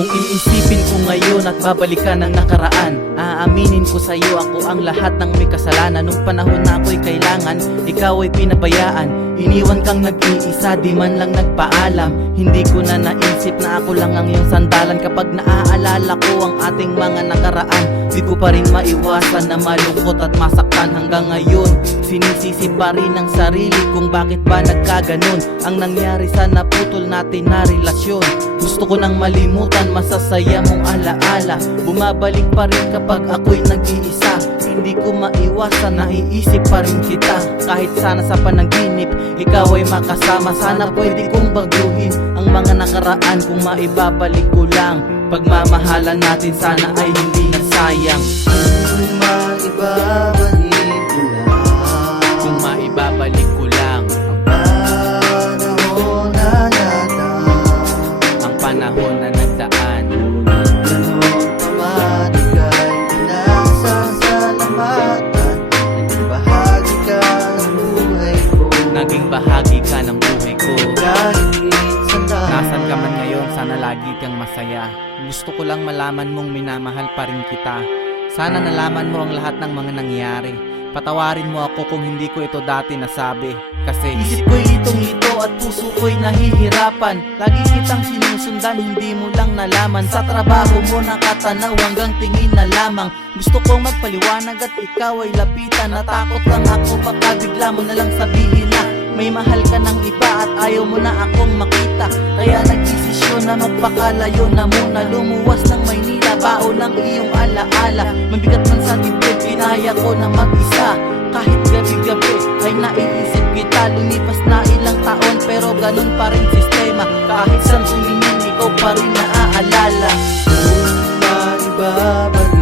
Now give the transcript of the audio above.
Kung iisipin ko ngayon at babalikan ang nakaraan, aaminin ko sa'yo ako ang lahat ng may kasalanan. Nung panahon na ako'y kailangan, ikaw ay pinabayaan. Iniwan kang nag-iisa, di man lang nagpaalam. Hindi ko na naisip na ako lang ang iyong sandalan. Kapag naaalala ko ang ating mga nakaraan, di ko pa rin maiwasan na malungkot at masaktan. Hanggang ngayon, sinisisi pa rin ang sarili kung bakit ba nagkaganon ang nangyari sa naputol natin na relasyon. Gusto ko nang malimutan masasaya mong alaala. Bumabalik pa rin kapag ako'y nag-iisa. Hindi ko maiwasan, naiisip pa rin kita. Kahit sana sa panaginip, ikaw ay makasama. Sana pwede kong baguhin ang mga nakaraan. Kung maibabalik ko lang, pagmamahalan natin sana ay hindi na sayang. Kung maibabalik ko lang, Kung maibabalik ko lang panahon na nataan, ang panahon na nagdaan. ganon pa man ika'y pinasasalamatan. Naging bahagi ka ng buhay ko, Naging bahagi ka ng buhay ko. kahit minsan lang. Nasaan ka man ngayon, sana lagi kang masaya. Gusto ko lang malaman mong minamahal pa rin kita. Sana nalaman mo ang lahat ng mga nangyari. Patawarin mo ako kung hindi ko ito dati nasabi. Kasi isip ko'y litong-lito at puso ko'y nahihirapan. Lagi kitang sinusundan, hindi mo lang nalaman. Sa trabaho mo nakatanaw hanggang tingin na lamang. Gusto kong magpaliwanag at ikaw ay lapitan. Natakot lang ako baka bigla mo na lang sabihin na may mahal ka ng iba at ayaw mo na akong makita. Kaya nagdesisyon na magpakalayo na muna. Lumuwas ng Maynila, baon ng iyong alaala. Mabigat man sa dibdib, kinaya ko na mag-isa. Kahit gabi-gabi ay naiisip kita. Lumipas na ilang taon pero ganun pa rin sistema. Kahit saan tumingin, ikaw pa rin naaalala. Kung maibabalik